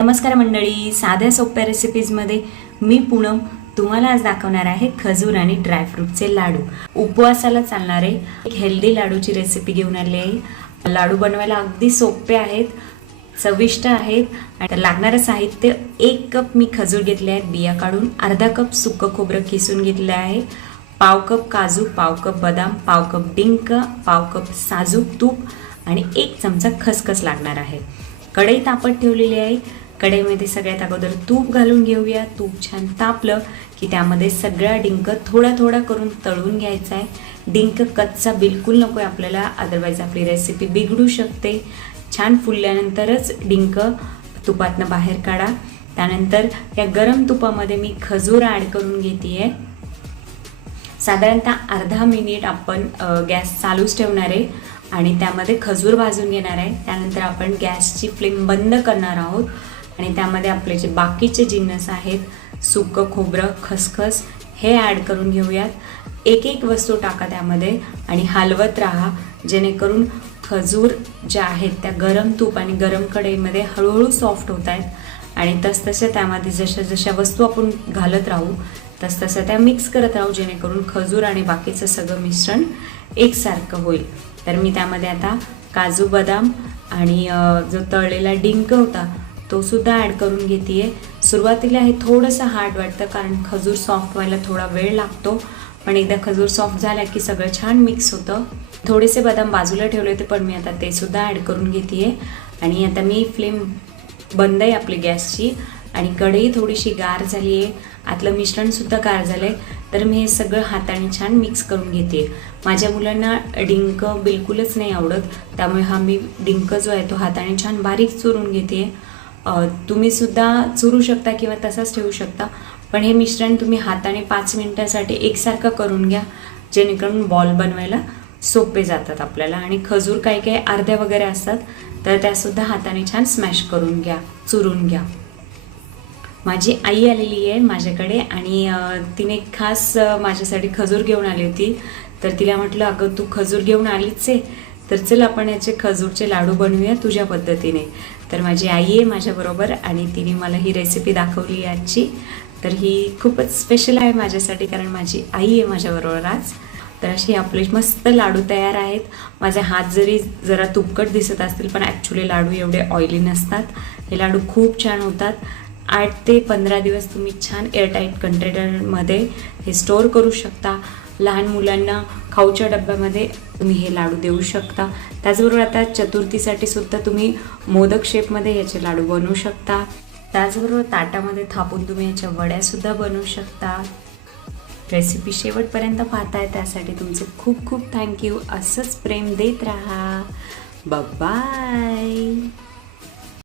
नमस्कार मंडळी, साध्या सोप्या रेसिपीजमध्ये मी पूनम तुम्हाला आज दाखवणार आहे खजूर आणि ड्रायफ्रूटचे लाडू. उपवासाला चालणारे एक हेल्दी लाडूची रेसिपी घेऊन आली आहे. लाडू बनवायला अगदी सोपे आहेत, चविष्ट आहेत. आणि लागणारं साहित्य 1 कप मी खजूर घेतले आहेत बिया काढून, अर्धा कप सुकं खोबरं किसून घेतले आहे, पाव कप काजू, पाव कप बदाम, पाव कप डिंक, पाव कप साजूक तूप आणि 1 चमचा खसखस लागणार आहे. कढई तापत ठेवलेली आहे. कढईमध्ये सगळ्यात अगोदर तूप घालून घेऊया. तूप छान तापलं की त्यामध्ये सगळा डिंक थोडा थोडा करून तळून घ्यायचा आहे. डिंक कच्चा बिलकुल नको आहे आपल्याला, अदरवाईज आपली रेसिपी बिघडू शकते. छान फुलल्यानंतरच डिंक तुपातनं बाहेर काढा. त्यानंतर या गरम तुपामध्ये मी खजूर ॲड करून घेते आहे. साधारणतः अर्धा मिनिट आपण गॅस चालूच ठेवणार आहे आणि त्यामध्ये खजूर भाजून घेणार आहे. त्यानंतर आपण गॅसची फ्लेम बंद करणार आहोत आणि त्यामध्ये आपले जे बाकीचे जिन्नस आहेत, सुकं खोबरं, खसखस हे ॲड करून घेऊयात. एक एक वस्तू टाका त्यामध्ये आणि हलवत राहा, जेणेकरून खजूर ज्या आहेत त्या गरम तूप आणि गरम कढईमध्ये हळूहळू सॉफ्ट होत आहेत आणि तसतशा त्यामध्ये जशा जशा वस्तू आपण घालत राहू तसतसं त्या मिक्स करत राहू, जेणेकरून खजूर आणि बाकीचं सगळं मिश्रण एकसारखं होईल. तर मी त्यामध्ये आता काजू, बदाम आणि जो तळलेला डिंक होता तो सुद्धा ॲड करून घेते आहे. सुरुवातीला हे थोडंसं हार्ड वाटतं कारण खजूर सॉफ्ट व्हायला थोडा वेळ लागतो, पण एकदा खजूर सॉफ्ट झाला की सगळं छान मिक्स होतं. थोडेसे बदाम बाजूला ठेवले होते, पण मी आता ते सुद्धा ॲड करून घेते आहे. आणि आता मी फ्लेम बंद आहे आपली गॅसची आणि कढई थोडीशी गार झाली आहे, आतलं मिश्रणसुद्धा गार झालं आहे. तर मी हे सगळं हाताने छान मिक्स करून घेते. माझ्या मुलांना डिंक बिलकुलच नाही आवडत, त्यामुळे हा मी डिंक जो आहे तो हाताने छान बारीक चुरून घेते. तुम्हीसुद्धा चुरू शकता किंवा तसाच ठेवू शकता, पण हे मिश्रण तुम्ही हाताने 5 मिनिटासाठी एकसारखं करून घ्या, जेणेकरून बॉल बनवायला सोपे जातात आपल्याला. आणि खजूर काही काही अर्ध्या वगैरे असतात, तर त्यासुद्धा हाताने छान स्मॅश करून घ्या, चुरून घ्या. माझी आई आलेली आहे माझ्याकडे आणि तिने खास माझ्यासाठी खजूर घेऊन आली होती. तर तिला म्हटलं, अगं तू खजूर घेऊन आलीच आहे, तर चल आपण याचे खजूरचे लाडू बनवूया तुझ्या पद्धतीने. तर माझी आई आहे माझ्याबरोबर आणि तिने मला ही रेसिपी दाखवली आहे आजची. तर ही खूपच स्पेशल आहे माझ्यासाठी, कारण माझी आई आहे माझ्याबरोबर आज. तर असे आपले मस्त लाडू तयार आहेत. माझे हात जरी जरा तुपकट दिसत असतील, पण ॲक्च्युली लाडू एवढे ऑइली नसतात. हे लाडू खूप छान होतात. 8 ते 15 दिवस तुम्ही छान एअरटाईट कंटेनरमध्ये हे स्टोअर करू शकता. लहान मुलांना खाऊच्या डब्यामध्ये तुम्ही हे लाडू देऊ शकता. त्याचबरोबर आता चतुर्थीसाठी सुद्धा तुम्ही मोदक शेपमध्ये याचे लाडू बनवू शकता. त्याचबरोबर ताटामध्ये थापून तुम्ही याच्या वड्यासुद्धा बनवू शकता. रेसिपी शेवटपर्यंत पाहताय त्यासाठी तुमचे खूप खूप थँक्यू. असंच प्रेम देत राहा. बाय.